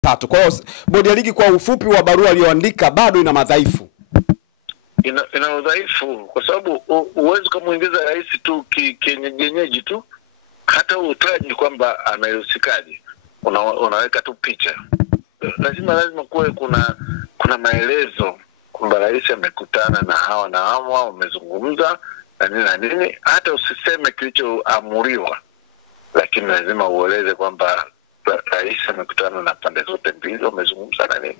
tatu. Kwa hiyo bodi ya ligi kwa ufupi wa barua aliyoandika bado ina madhaifu. Ina udhaifu kwa sababu uwezo kumuingiza rais tu kienyeji tu, hata utaji kwamba anayehusikaje. Unaweka tu picha. Lazima kuwe kuna maelezo kwamba rais amekutana na hawa na hawa, wamezungumza na nini, hata usiseme kilichoamuriwa, lakini lazima ueleze kwamba rais amekutana na pande zote mbili, wamezungumza na nini,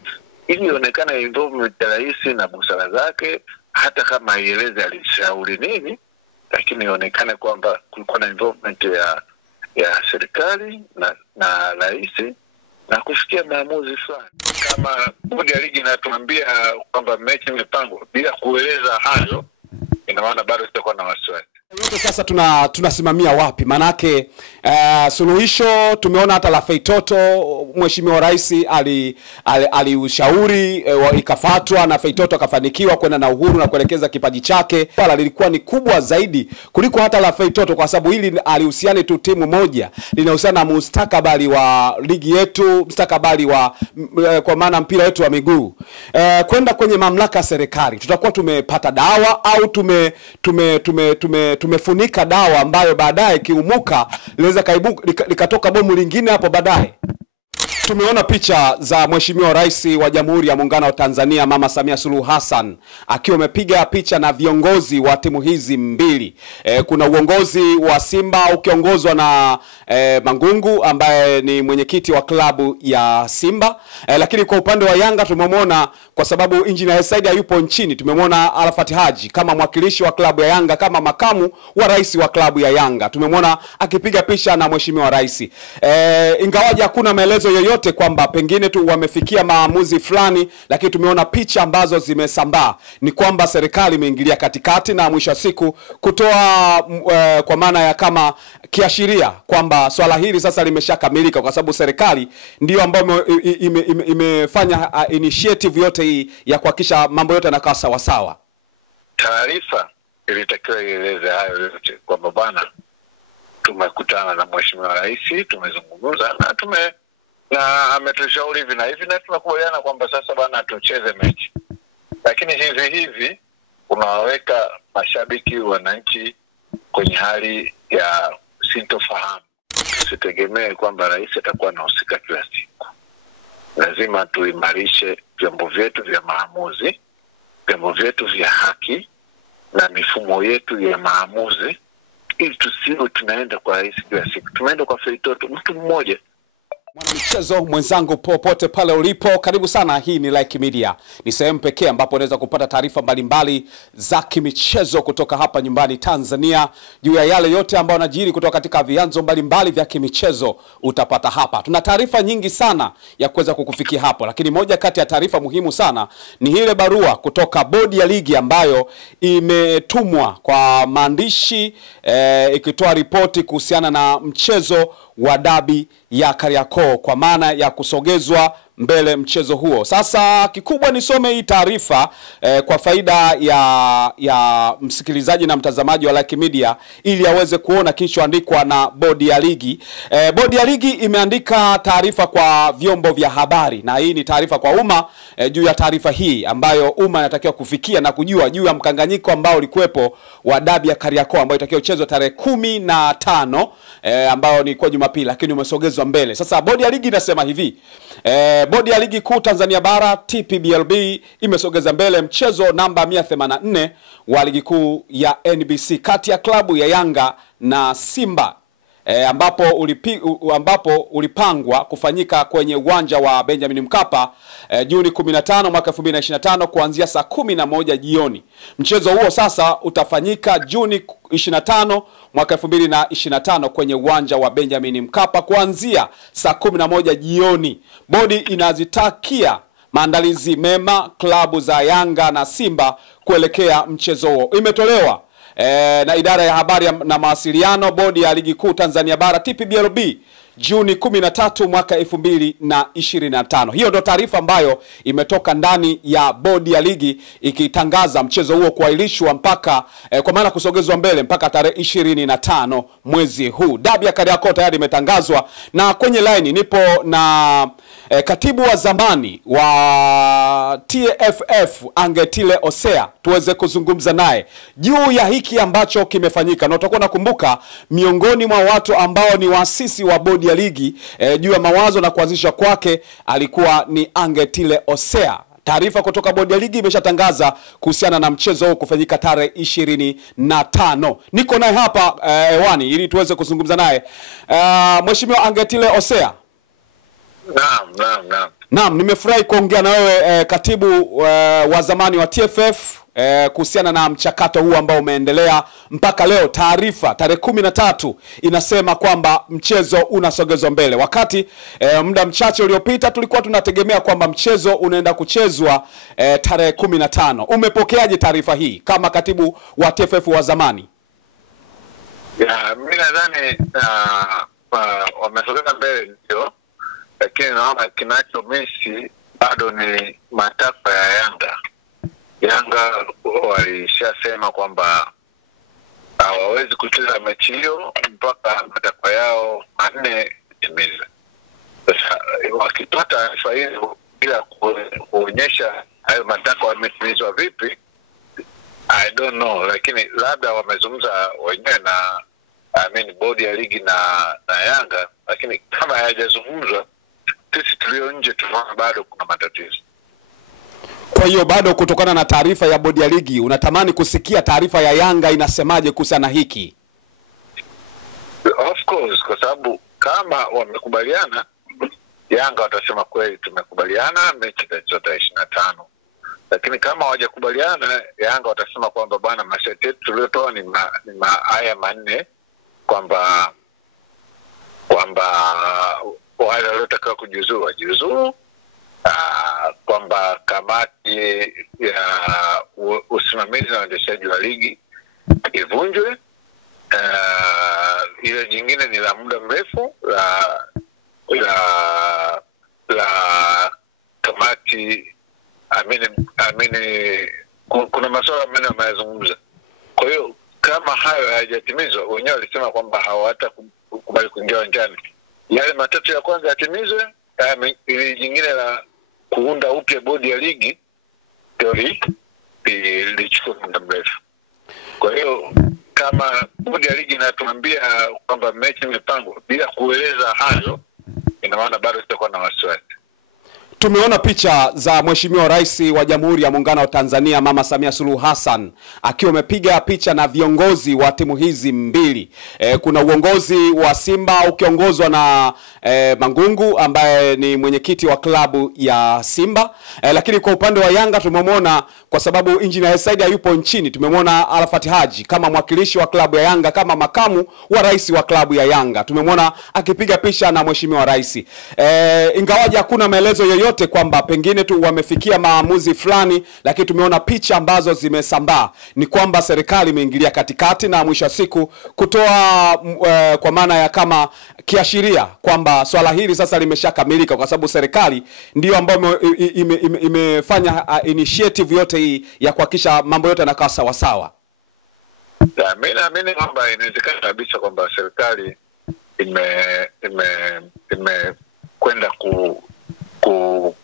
ili ionekane involvement ya rais na busara zake, hata kama ieleze alishauri nini, lakini ionekane kwamba kulikuwa na involvement ya serikali na rais na kufikia maamuzi fulani. Kama bodi ya ligi inatuambia kwamba mechi imepangwa bila kueleza hayo, ina maana bado tutakuwa na wasiwasi. Sasa tunasimamia wapi? Manake suluhisho tumeona hata la Feitoto mheshimiwa rais aliushauri ikafatwa na Feitoto akafanikiwa kwenda na uhuru na kuelekeza kipaji chake. Wala lilikuwa ni kubwa zaidi kuliko hata la Feitoto, kwa sababu hili alihusiana tu timu moja, linahusiana na mustakabali wa ligi yetu, mustakabali wa kwa maana mpira wetu wa miguu. Kwenda kwenye mamlaka ya serikali, tutakuwa tumepata dawa au tumefunika dawa ambayo baadaye kiumuka linaweza likatoka bomu lingine hapo baadaye. Tumeona picha za mheshimiwa rais wa Jamhuri ya Muungano wa Tanzania Mama Samia Suluhu Hassan akiwa amepiga picha na viongozi wa timu hizi mbili. Kuna uongozi wa Simba ukiongozwa na Mangungu ambaye ni mwenyekiti wa klabu ya Simba, lakini kwa upande wa Yanga tumemwona, kwa sababu Engineer Said yupo nchini, tumemwona Arafat Haji kama mwakilishi wa klabu ya Yanga, kama makamu wa rais wa klabu ya Yanga. Tumemwona akipiga picha na mheshimiwa rais. Ingawaje hakuna maelezo yoyote kwamba pengine tu wamefikia maamuzi fulani, lakini tumeona picha ambazo zimesambaa ni kwamba serikali imeingilia katikati na mwisho wa siku kutoa kwa maana ya kama kiashiria kwamba swala hili sasa limeshakamilika, kwa sababu serikali ndio ambayo imefanya initiative yote hii ya kuhakikisha mambo yote yanakaa sawa sawa. Taarifa ilitakiwa ieleze hayo yote kwamba bwana, tumekutana na mheshimiwa rais, tumezungumza na ametushauri hivi na hivi, na tunakubaliana kwamba sasa bwana tucheze mechi. Lakini hivi unaweka mashabiki, wananchi kwenye hali ya sintofahamu. Usitegemee kwamba rais atakuwa anahusika kila siku. Lazima tuimarishe vyombo vyetu vya maamuzi, vyombo vyetu vya haki na mifumo yetu ya maamuzi, ili tusiwe tunaenda kwa rais kila siku. Tumeenda kwa Feitoto, mtu mmoja. Mwanamichezo mwenzangu popote pale ulipo, karibu sana. Hii ni Like Media. Ni sehemu pekee ambapo unaweza kupata taarifa mbalimbali za kimichezo kutoka hapa nyumbani Tanzania. Juu ya yale yote ambayo yanajiri kutoka katika vyanzo mbalimbali vya kimichezo utapata hapa. Tuna taarifa nyingi sana ya kuweza kukufikia hapo, lakini moja kati ya taarifa muhimu sana ni ile barua kutoka bodi ya ligi ambayo imetumwa kwa maandishi ikitoa ripoti kuhusiana na mchezo wa dabi ya Kariakoo, kwa maana ya kusogezwa mbele mchezo huo. Sasa kikubwa nisome hii taarifa kwa faida ya msikilizaji na mtazamaji wa Like Media ili aweze kuona kilichoandikwa na bodi ya ligi. Bodi ya ligi imeandika taarifa kwa vyombo vya habari, na hii ni taarifa kwa umma juu ya taarifa hii ambayo umma inatakiwa kufikia na kujua juu ya mkanganyiko ambao ulikuwepo wa dabi ya Kariakoo ambayo itakiwa kuchezwa tarehe 15 ambao ni kwa Jumapili, lakini umesogezwa mbele. Sasa bodi ya ligi inasema hivi: bodi ya ligi kuu Tanzania bara TPBLB imesogeza mbele mchezo namba 184 wa ligi kuu ya NBC kati ya klabu ya Yanga na Simba ambapo ulipangwa kufanyika kwenye uwanja wa Benjamin Mkapa Juni 15 mwaka 2025 kuanzia saa 11 jioni. Mchezo huo sasa utafanyika Juni 25 mwaka 2025 kwenye uwanja wa Benjamin Mkapa kuanzia saa 11 jioni. Bodi inazitakia maandalizi mema klabu za Yanga na Simba kuelekea mchezo huo. Imetolewa na idara ya habari na mawasiliano bodi ya ligi kuu Tanzania bara TPBLB Juni 13 mwaka 2025. Hiyo ndo taarifa ambayo imetoka ndani ya bodi ya ligi ikitangaza mchezo huo kuahirishwa mpaka kwa maana kusogezwa mbele mpaka tarehe 25 mwezi huu. Dabi ya Kariakoo tayari imetangazwa, na kwenye line nipo na katibu wa zamani wa TFF Angetile Osea, tuweze kuzungumza naye juu ya hiki ambacho kimefanyika. Na utakuwa nakumbuka miongoni mwa watu ambao ni waasisi wa bodi ya ligi juu ya mawazo na kuanzisha kwake alikuwa ni Angetile Osea. Taarifa kutoka bodi ya ligi imeshatangaza kuhusiana na mchezo huu kufanyika tarehe 25. Niko naye hapa hewani ili tuweze kuzungumza naye. Mheshimiwa Angetile Osea. Naam, nimefurahi kuongea na wewe katibu wa zamani wa TFF kuhusiana na mchakato huu ambao umeendelea mpaka leo. Taarifa tarehe 13 inasema kwamba mchezo unasogezwa mbele, wakati muda mchache uliopita tulikuwa tunategemea kwamba mchezo unaenda kuchezwa tarehe 15. Umepokeaje taarifa hii kama katibu wa TFF wa zamani? Mimi nadhani wamesogeza mbele ndio, lakini naona kinacho misi bado ni matakwa ya Yanga. Yanga walishasema kwamba hawawezi kucheza mechi hiyo mpaka matakwa yao manne yatimizwe. Sasa wakitoa taarifa hiyo bila kuonyesha hayo matakwa yametimizwa vipi, I don't know, lakini labda wamezungumza wenyewe na bodi ya ligi na Yanga, lakini kama hayajazungumzwa, sisi tulio nje tunaona bado kuna matatizo. Kwa hiyo bado kutokana na taarifa ya bodi ya ligi unatamani kusikia taarifa ya Yanga inasemaje kuhusiana hiki? Of course, kwa sababu kama wamekubaliana, Yanga watasema kweli tumekubaliana mechi itachezwa 25. Lakini kama hawajakubaliana, Yanga watasema kwamba bwana masharti yetu tuliotoa ni haya manne, kwamba wale waliotakiwa kujiuzuru wajiuzuru, kwamba kamati ya usimamizi na uendeshaji wa ligi ivunjwe, ile jingine ni la muda mrefu la kamati kuna masuala mengi wameyazungumza. Kwa hiyo kama hayo hayajatimizwa, wenyewe walisema kwamba hawatakubali kuingia uwanjani, yale matatu ya kwanza yatimizwe, ile jingine la kuunda upya bodi ya ligi ndio lichukua muda mrefu. Kwa hiyo kama bodi ya ligi inatuambia kwamba mechi imepangwa bila kueleza hayo, ina maana bado tutakuwa na wasiwasi. Tumeona picha za Mheshimiwa Rais wa Jamhuri ya Muungano wa Tanzania Mama Samia Suluhu Hassan akiwa amepiga picha na viongozi wa timu hizi mbili. Kuna uongozi wa Simba ukiongozwa na Mangungu ambaye ni mwenyekiti wa klabu ya Simba. Lakini kwa upande wa Yanga tumemwona, kwa sababu Engineer Said yupo nchini, tumemwona Arafat Haji kama mwakilishi wa klabu ya Yanga, kama makamu wa rais wa klabu ya Yanga. Tumemwona akipiga picha na Mheshimiwa Rais. Ingawaje hakuna maelezo yoyote kwamba pengine tu wamefikia maamuzi fulani, lakini tumeona picha ambazo zimesambaa ni kwamba serikali imeingilia katikati na mwisho wa siku kutoa kwa maana ya kama kiashiria kwamba swala hili sasa limeshakamilika, kwa sababu serikali ndio ambayo imefanya initiative yote hii ya kuhakikisha mambo yote yanakaa sawa sawa. Mimi naamini kwamba inawezekana kabisa kwamba serikali kwenda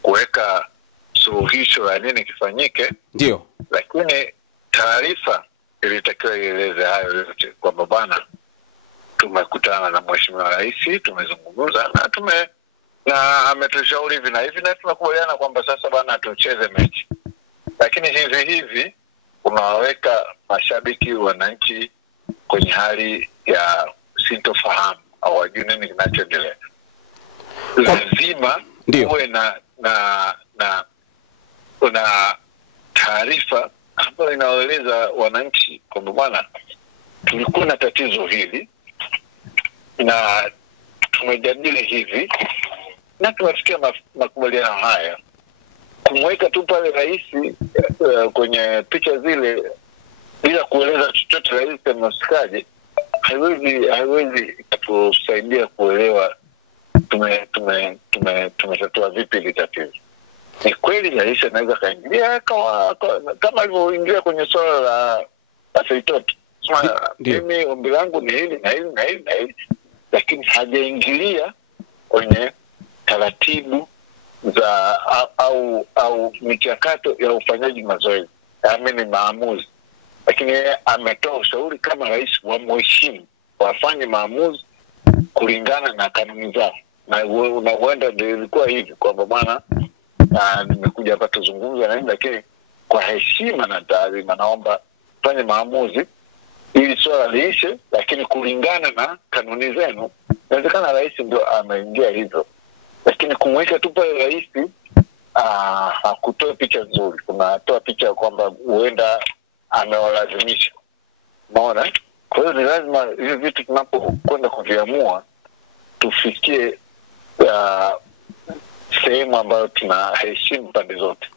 kuweka suluhisho ya nini kifanyike. Ndio. Lakini taarifa ilitakiwa ieleze hayo yote, kwamba bwana tumekutana na Mheshimiwa Rais, tumezungumza na ametushauri hivi na hivi na tumekubaliana kwamba sasa bwana tucheze mechi. Lakini hivi unaweka mashabiki, wananchi kwenye hali ya sintofahamu, hawajui nini kinachoendelea. Lazima uwe na taarifa ambayo inaeleza wananchi kwamba bwana tulikuwa na tatizo hili na tumejadili hivi na tumefikia makubaliano haya. Kumweka tu pale rais kwenye picha zile bila kueleza chochote rais amesikaje, haiwezi kutusaidia kuelewa tumetatua vipi hili tatizo. Ni kweli rais anaweza kaingilia kama alivyoingia kwenye swala la Feitoto. Mimi ombi langu ni hili na hili na hili na hili, lakini hajaingilia kwenye taratibu za au michakato ya ufanyaji mazoezi, ni maamuzi. Lakini yeye ametoa ushauri kama rais wa mheshimu, wafanye maamuzi kulingana na kanuni zao. Na huenda ndio ilikuwa hivi kwamba bwana, nimekuja hapa tuzungumze na nini, lakini kwa heshima na taadhima naomba fanye maamuzi ili swala liishe, lakini kulingana na kanuni zenu. Inawezekana rais ndio ameingia hivyo, lakini kumweka tu pale rais hakutoa picha nzuri. Kunatoa picha kwamba huenda amewalazimisha. Unaona? Kwa hiyo ni lazima hivi vitu tunapokwenda kuviamua tufikie sehemu ambayo tunaheshimu pande zote.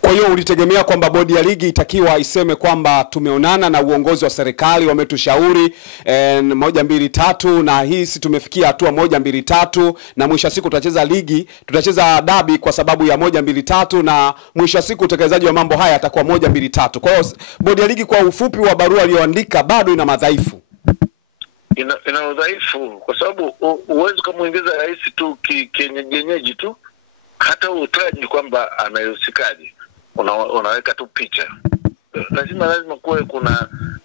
Kwa hiyo ulitegemea kwamba bodi ya ligi itakiwa iseme kwamba tumeonana na uongozi wa serikali, wametushauri 1 2 3 na hisi tumefikia hatua 1 2 3 na mwisho siku tutacheza ligi, tutacheza dabi kwa sababu ya 1 2 3 na mwisho siku utekelezaji wa mambo haya atakuwa 1 2 3. Kwa hiyo bodi ya ligi kwa ufupi wa barua aliyoandika bado ina madhaifu. Ina udhaifu kwa sababu uwezo kumuingiza rais tu kienyeji tu, hata utaji kwamba anayehusikaje, unaweka tu picha. Lazima kuwe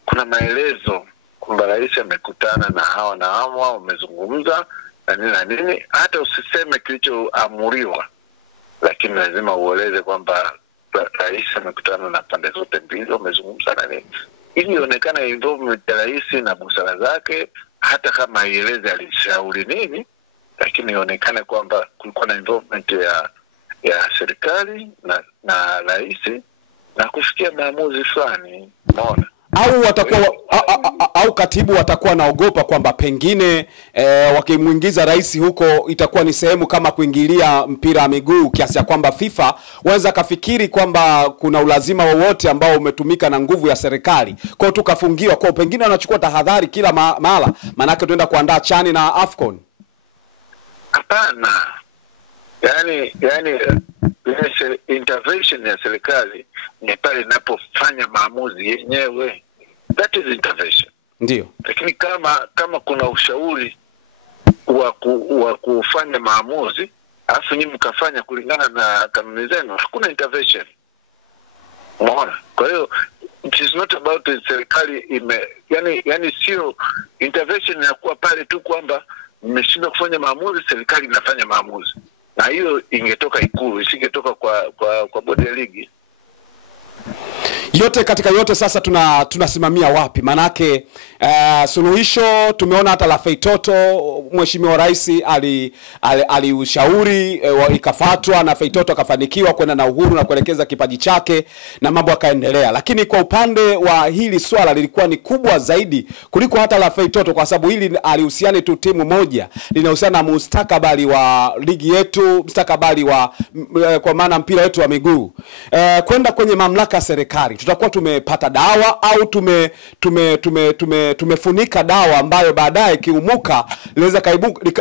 kuna maelezo kwamba rais amekutana na hawa na hawa, wamezungumza na nini na nini. Hata usiseme kilichoamuriwa, lakini lazima ueleze kwamba rais amekutana na pande zote mbili, wamezungumza na nini, ili ionekane involvement ya rais na busara zake. Hata kama haieleze alishauri nini, lakini ionekane kwamba kulikuwa na involvement ya serikali na rais na kufikia maamuzi fulani. Unaona? Au watakuwa au katibu watakuwa naogopa kwamba pengine wakimuingiza rais huko itakuwa ni sehemu kama kuingilia mpira wa miguu, kiasi ya kwamba FIFA waweza kafikiri kwamba kuna ulazima wowote ambao umetumika na nguvu ya serikali, kwa hiyo tukafungiwa. Kwa pengine wanachukua tahadhari kila mahala, maana yake tunaenda kuandaa CHAN na AFCON. Hapana. Yani intervention ya serikali ni pale inapofanya maamuzi yenyewe. That is intervention. Ndio. Lakini kama kuna ushauri wa kufanya maamuzi, alafu nyinyi mkafanya kulingana na kanuni zenu, hakuna intervention. Unaona? Kwa hiyo it is not about serikali yani sio intervention ya kuwa pale tu kwamba mmeshindwa kufanya maamuzi, serikali inafanya maamuzi. Na hiyo ingetoka Ikulu, isingetoka kwa bodi ya ligi. Yote katika yote sasa tunasimamia wapi? Manake suluhisho tumeona hata la Feitoto, mheshimiwa rais aliushauri ikafuatwa na Feitoto akafanikiwa kwenda na uhuru na kuelekeza kipaji chake na mambo yakaendelea. Lakini kwa upande wa hili swala lilikuwa ni kubwa zaidi kuliko hata la Feitoto, kwa sababu hili alihusiana tu timu moja, linahusiana na mustakabali wa ligi yetu, mustakabali wa kwa maana mpira wetu wa miguu. Kwenda kwenye mamlaka ya serikali, tutakuwa tumepata dawa au tumefunika dawa ambayo baadaye kiumuka linaweza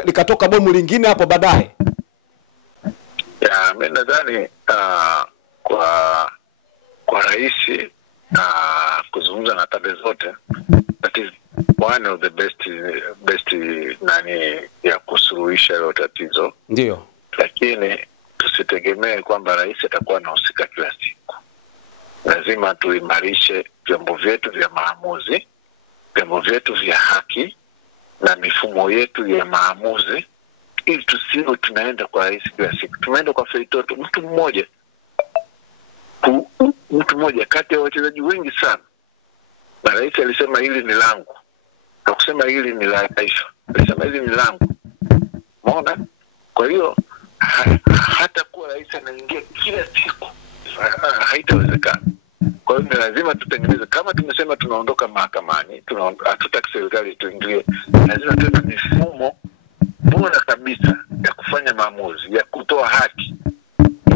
likatoka bomu lingine hapo baadaye? Mimi nadhani kwa rais kuzungumza na pande zote, that is one of the best ya kusuluhisha hilo tatizo. Ndio. Lakini tusitegemee kwamba rais atakuwa anahusika kila siku. Lazima tuimarishe vyombo vyetu vya maamuzi, vyombo vyetu vya haki na mifumo yetu ya maamuzi, ili tusiwe tunaenda kwa rais kila siku. Tumeenda kwa Feitoto, mtu mmoja kati ya wachezaji wengi sana. Na rais alisema hili ni langu. Hakusema hili ni la taifa. Alisema hili ni langu. Umeona? Kwa hiyo hata kuwa rais anaingia kila siku haitawezekana. Kwa hiyo ni lazima tutengeneze, kama tumesema tunaondoka mahakamani, hatutaki serikali tuingilie, lazima tuwe na mifumo bora kabisa ya kufanya maamuzi, ya kutoa haki,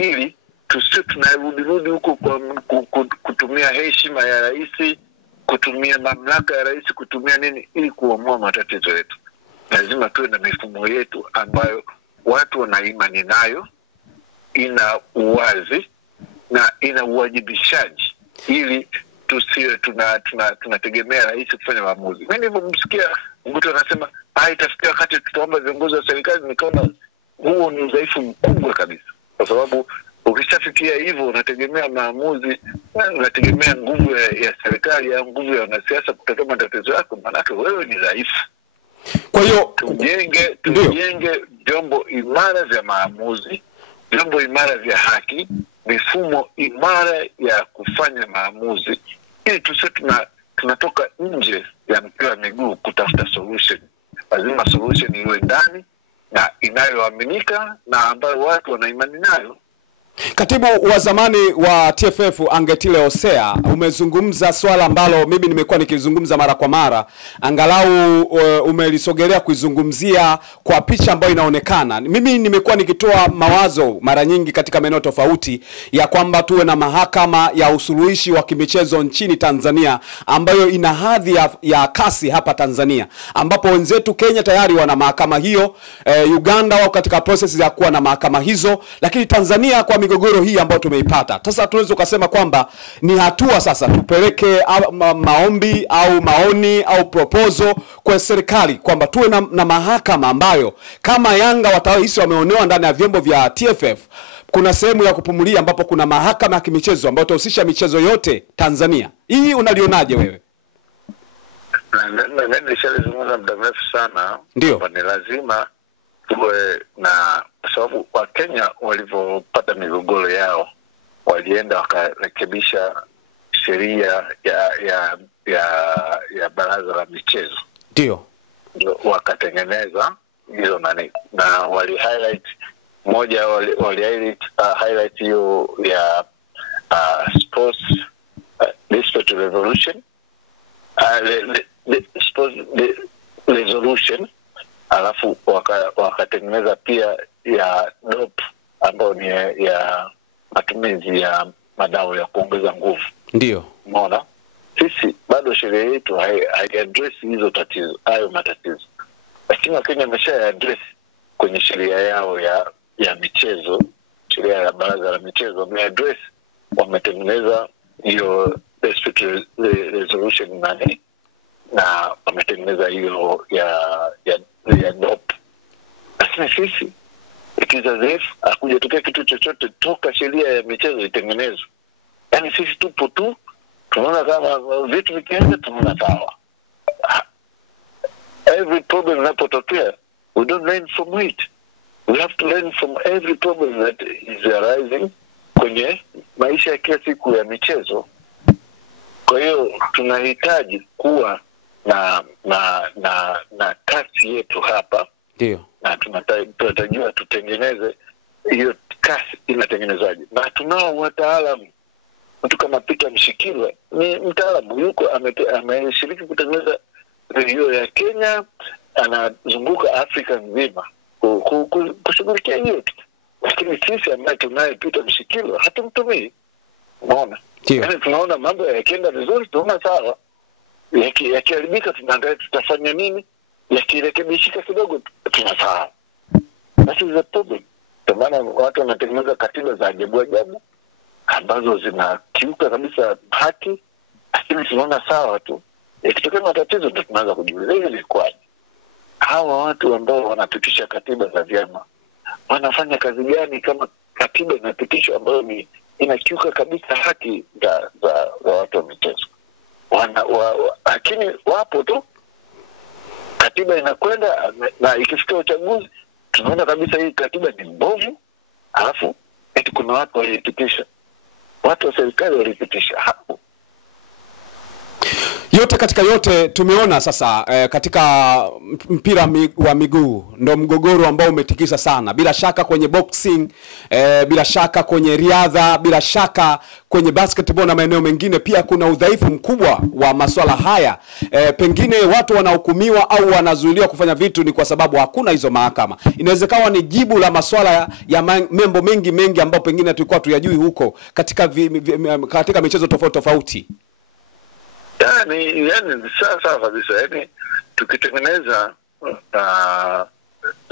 ili tusio tunarudi huko kwa kutumia heshima ya rais, kutumia mamlaka ya rais, kutumia nini ili kuamua matatizo yetu. Lazima tuwe na mifumo yetu ambayo watu wana imani nayo, ina uwazi na ina uwajibishaji, ili tusiwe tunategemea rais kufanya maamuzi. Mimi nilipomsikia mtu anasema itafikia wakati tutaomba viongozi wa serikali, nikaona huo ni udhaifu mkubwa kabisa, kwa sababu ukishafikia hivyo unategemea maamuzi, unategemea nguvu ya serikali au nguvu ya wanasiasa kutatua matatizo yako, maana wewe ni dhaifu. Kwa hiyo tujenge vyombo imara vya maamuzi, vyombo imara vya haki, mifumo imara ya kufanya maamuzi, ili tusiwe tunatoka nje ya mpira wa miguu kutafuta solution. Lazima solution iwe ndani na inayoaminika na ambayo watu wana imani nayo. Katibu wa zamani wa TFF Angetile Hosea, umezungumza swala ambalo mimi nimekuwa nikizungumza mara kwa mara, angalau umelisogelea kuizungumzia kwa picha ambayo inaonekana. Mimi nimekuwa nikitoa mawazo mara nyingi katika maeneo tofauti ya kwamba tuwe na mahakama ya usuluhishi wa kimichezo nchini Tanzania ambayo ina hadhi ya kasi hapa Tanzania, ambapo wenzetu Kenya tayari wana mahakama hiyo, Uganda wao katika process ya kuwa na mahakama hizo, lakini Tanzania kwa migogoro hii ambayo tumeipata, sasa tunaweza kusema kwamba ni hatua sasa tupeleke maombi au maoni au proposal kwa serikali kwamba tuwe na mahakama ambayo kama Yanga watahisi wameonewa ndani ya vyombo vya TFF, kuna sehemu ya kupumulia ambapo kuna mahakama ya kimichezo ambayo itahusisha michezo yote Tanzania. Hii unalionaje wewe? Na nilishalizungumza muda mrefu sana, ndio ni lazima tuwe na, sababu wa Kenya walivyopata migogoro yao walienda wakarekebisha sheria ya baraza la michezo, ndio wakatengeneza hizo na wali highlight moja, wali highlight hiyo ya sports dispute resolution, sports resolution, alafu wakatengeneza pia ya DOP ambayo ni ya matumizi ya madawa ya kuongeza nguvu. Ndio. Umeona? Sisi bado sheria yetu hai-address hizo tatizo, hayo matatizo. Lakini Wakenya wamesha-address kwenye sheria yao ya michezo, sheria ya baraza la michezo, wame-address, wametengeneza hiyo dispute resolution na wametengeneza hiyo ya DOP. Lakini sisi ikizazef hakujatokea kitu chochote toka sheria ya michezo itengenezwe. Yaani sisi tupo tu, tunaona kama vitu vikianza tunaona sawa. Every problem inapotokea, we don't learn from it. We have to learn from every problem that is arising kwenye maisha ya kila siku ya michezo. Kwa hiyo tunahitaji kuwa na kasi yetu hapa. Ndio. Na tunatajua tutengeneze hiyo kasi inatengenezaje. Na tunao wataalamu. Mtu kama Peter Mshikilwa ni mtaalamu, yuko ameshiriki kutengeneza hiyo ya Kenya, anazunguka Afrika nzima kushughulikia hiyo tu. Lakini sisi ambaye tunaye Peter Mshikilwa hatumtumii. Unaona? Yaani tunaona mambo yakienda vizuri tunaona sawa. Yakiharibika tunaangalia tutafanya nini? Yakirekebishika kidogo tunasahau. That is the problem. Kwa maana watu wanatengeneza katiba za ajabu ambazo zinakiuka kabisa haki, lakini tunaona sawa tu. Ikitokea matatizo ndio tunaanza kujiuliza hivi kwaje. Hawa watu ambao wanapitisha katiba za vyama wanafanya kazi gani kama katiba inapitishwa ambayo inakiuka kabisa haki za watu wa michezo? Lakini wapo tu, katiba inakwenda na ikifika uchaguzi tunaona kabisa hii katiba ni mbovu, alafu eti kuna watu walipitisha, watu wa serikali walipitisha hapo. Yote katika yote tumeona sasa katika mpira wa miguu ndo mgogoro ambao umetikisa sana. Bila shaka kwenye boxing, bila shaka kwenye riadha, bila shaka kwenye basketball na maeneo mengine pia kuna udhaifu mkubwa wa masuala haya. Pengine watu wanahukumiwa au wanazuiliwa kufanya vitu ni kwa sababu hakuna hizo mahakama. Inawezekana ni jibu la masuala ya mambo mengi ambao pengine tulikuwa tuyajui huko katika michezo tofauti. Yani sawa kabisa. Yani tukitengeneza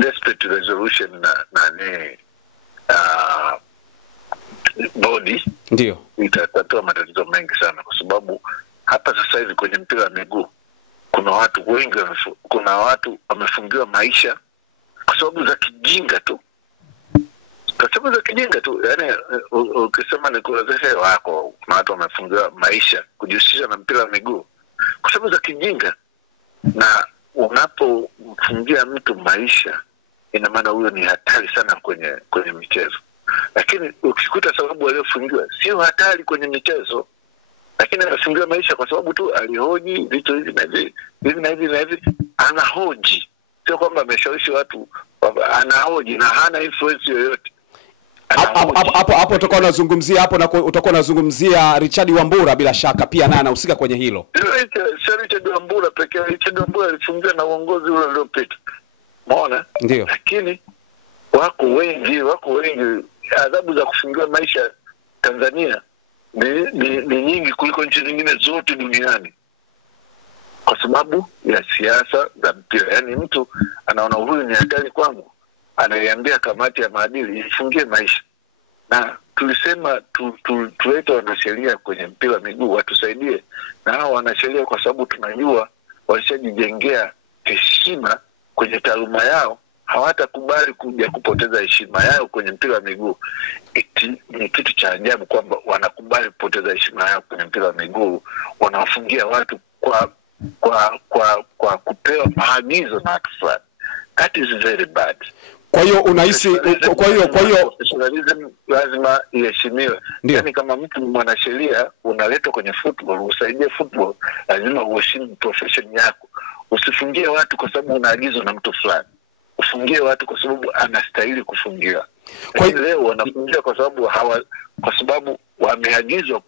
dispute resolution body Ndio. itatatua matatizo mengi sana, kwa sababu hapa sasa hivi kwenye mpira wa miguu kuna watu wengi wamefungiwa maisha kwa sababu za kijinga tu. Kwa sababu za kijinga tu, yani ukisema ni kuwezesha wako, kuna watu wamefungiwa maisha kujihusisha na mpira wa miguu kwa sababu za kijinga. Na unapomfungia mtu maisha, ina maana huyo ni hatari sana kwenye michezo. Lakini ukikuta sababu aliyofungiwa sio hatari kwenye michezo, lakini anafungiwa maisha kwa sababu tu alihoji vitu hivi na hivi, anahoji, sio kwamba ameshawishi watu, anahoji na hana influence yoyote. Hapo utakuwa unazungumzia hapo, na utakuwa unazungumzia Richard Wambura, bila shaka pia naye anahusika kwenye hilo. Sio Richard Wambura pekee. Richard Wambura alifungiwa na uongozi ule uliopita, umeona? Ndio. Lakini wako wengi. Adhabu za kufungiwa maisha Tanzania ni nyingi kuliko nchi zingine zote duniani, kwa sababu ya siasa za mpira. Yani mtu anaona huyu ni hatari kwangu, anaiambia kamati ya maadili ifungie maisha. Na tulisema tulete wanasheria kwenye mpira wa miguu watusaidie, na hao wanasheria, kwa sababu tunajua walishajijengea heshima kwenye taaluma yao, hawatakubali kuja kupoteza heshima yao kwenye mpira wa miguu. Ni kitu cha ajabu kwamba wanakubali kupoteza heshima yao kwenye mpira wa miguu, wanawafungia watu kwa kupewa maagizo na watu fulani. That is very bad. Kwa hiyo unahisi kwa hiyo professionalism lazima iheshimiwe. Yani kama mtu mwanasheria unaletwa kwenye football, usaidie football, lazima uheshimu profession yako. Usifungie watu kwa sababu unaagizwa na mtu fulani. Ufungie watu kwa sababu anastahili kufungiwa. Kwa hiyo leo wanafungia kwa sababu wameagizwa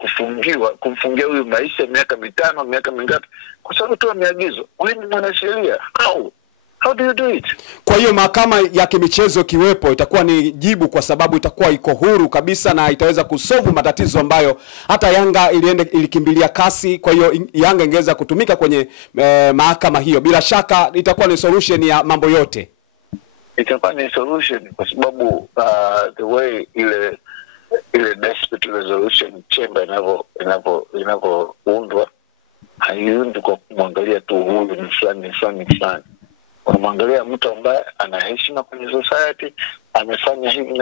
kumfungia huyu maisha miaka 5, miaka mingapi, kwa sababu tu wameagizwa. Wewe ni mwanasheria. How do you do it? Kwa hiyo mahakama ya kimichezo kiwepo itakuwa ni jibu, kwa sababu itakuwa iko huru kabisa na itaweza kusolve matatizo ambayo hata Yanga ilikimbilia kasi. Kwa hiyo Yanga ingeweza kutumika kwenye mahakama hiyo. Bila shaka itakuwa ni solution ya mambo yote. Itakuwa ni solution kwa sababu the way ile dispute resolution chamber inavyoundwa, haiundwi kwa kumwangalia tu huyu ni fulani. Unamwangalia mtu ambaye ana heshima kwenye society, amefanya hivi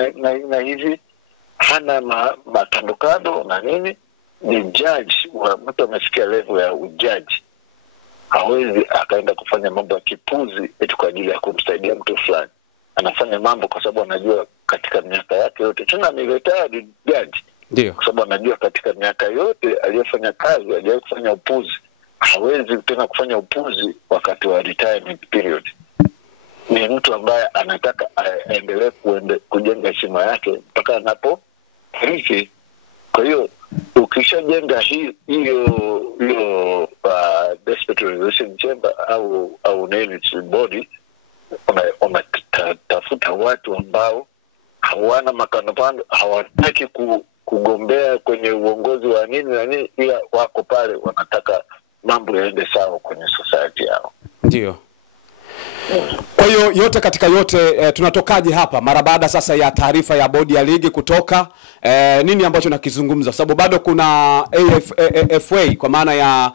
na hivi, hana matandukado na nini, ni judge. Mtu amefikia level ya ujaji, hawezi akaenda kufanya mambo ya kipuzi eti kwa ajili ya kumsaidia mtu fulani. Anafanya mambo kwa sababu anajua katika miaka yake yote, tena ni retired judge. Ndio. Kwa sababu anajua katika miaka yote aliyofanya kazi, hajawahi kufanya upuzi. Hawezi tena kufanya upuzi wakati wa retirement period. Ni mtu ambaye anataka aendelee kujenga heshima yake mpaka anapofariki. Kwa hiyo ukishajenga hiyo dispute resolution chamber au name body, unatafuta watu ambao hawana makandopando, hawataki kugombea kwenye uongozi wa nini, ila wako pale wanataka mambo yaende sawa kwenye society yao. Ndio. Kwa hiyo yote katika yote, tunatokaje hapa mara baada sasa ya taarifa ya bodi ya ligi kutoka? Nini ambacho nakizungumza? Sababu bado kuna AFA kwa maana ya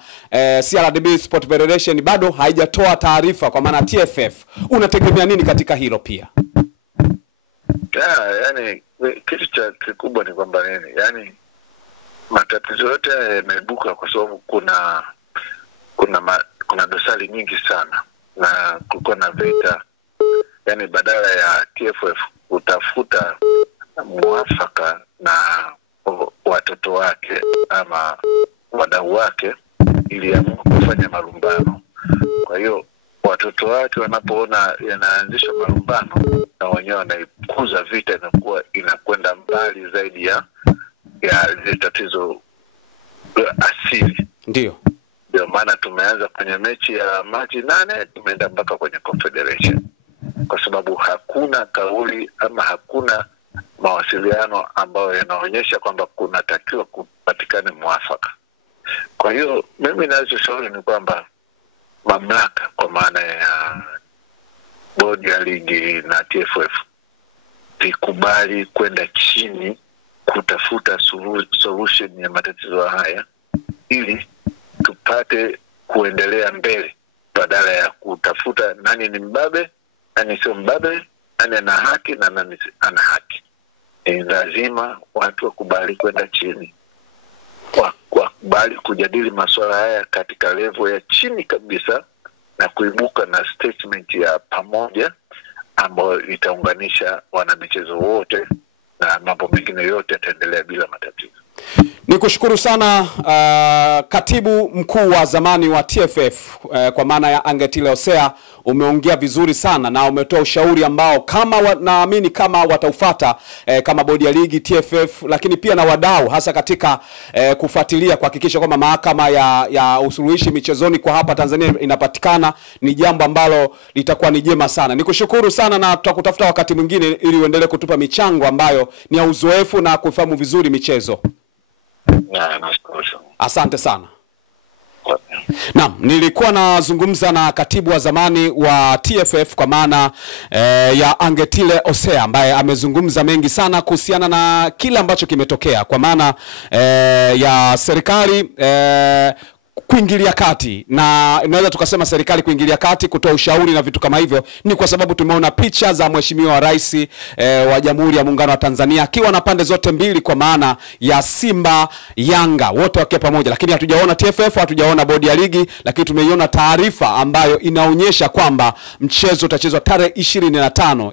CRDB Sport Federation bado haijatoa taarifa kwa maana TFF. Unategemea nini katika hilo pia? Yani kitu cha kikubwa ni kwamba nini? Yani matatizo yote yameibuka kwa sababu kuna dosari nyingi sana na kuko na vita. Yani badala ya TFF utafuta mwafaka na watoto wake ama wadau wake ili kufanya malumbano. Kwa hiyo watoto wake wanapoona yanaanzisha malumbano, na wenyewe wanaikuza vita, inakwenda mbali zaidi ya zile tatizo asili. Ndio maana tumeanza kwenye mechi ya Machi 8 tumeenda mpaka kwenye Confederation, kwa sababu hakuna kauli ama hakuna mawasiliano ambayo yanaonyesha kwamba kunatakiwa kupatikane mwafaka. Kwa hiyo mimi ninachoshauri ni kwamba mamlaka kwa maana ya bodi ya ligi na TFF vikubali kwenda chini kutafuta solution ya matatizo haya ili tupate kuendelea mbele, badala ya kutafuta nani ni mbabe, nani sio mbabe, nani ana haki na nani ana haki. Lazima watu wakubali kwenda chini, wakubali kujadili masuala haya katika level ya chini kabisa na kuibuka na statement ya pamoja ambayo itaunganisha wanamichezo wote, na mambo mengine yote yataendelea bila matatizo. Nikushukuru sana katibu mkuu wa zamani wa TFF kwa maana ya Angetile Osea. Umeongea vizuri sana na umetoa ushauri ambao kama naamini kama wataufuata kama bodi ya ligi, TFF, lakini pia na wadau, hasa katika kufuatilia kuhakikisha kwamba mahakama ya usuluhishi michezoni kwa hapa Tanzania inapatikana, ni jambo ambalo litakuwa ni jema sana. Nikushukuru sana na tutakutafuta wakati mwingine ili uendelee kutupa michango ambayo ni ya uzoefu na kufahamu vizuri michezo. Asante sana. Naam, nilikuwa nazungumza na katibu wa zamani wa TFF kwa maana ya Angetile Osea, ambaye amezungumza mengi sana kuhusiana na kila ambacho kimetokea kwa maana ya serikali kuingilia kati, na inaweza tukasema serikali kuingilia kati, kutoa ushauri na vitu kama hivyo, ni kwa sababu tumeona picha za mheshimiwa rais wa Jamhuri ya Muungano wa Tanzania akiwa na pande zote mbili, kwa maana ya Simba, Yanga, wote wakiwa pamoja, lakini hatujaona TFF, hatujaona bodi ya ligi, lakini tumeiona taarifa ambayo inaonyesha kwamba mchezo utachezwa tarehe 25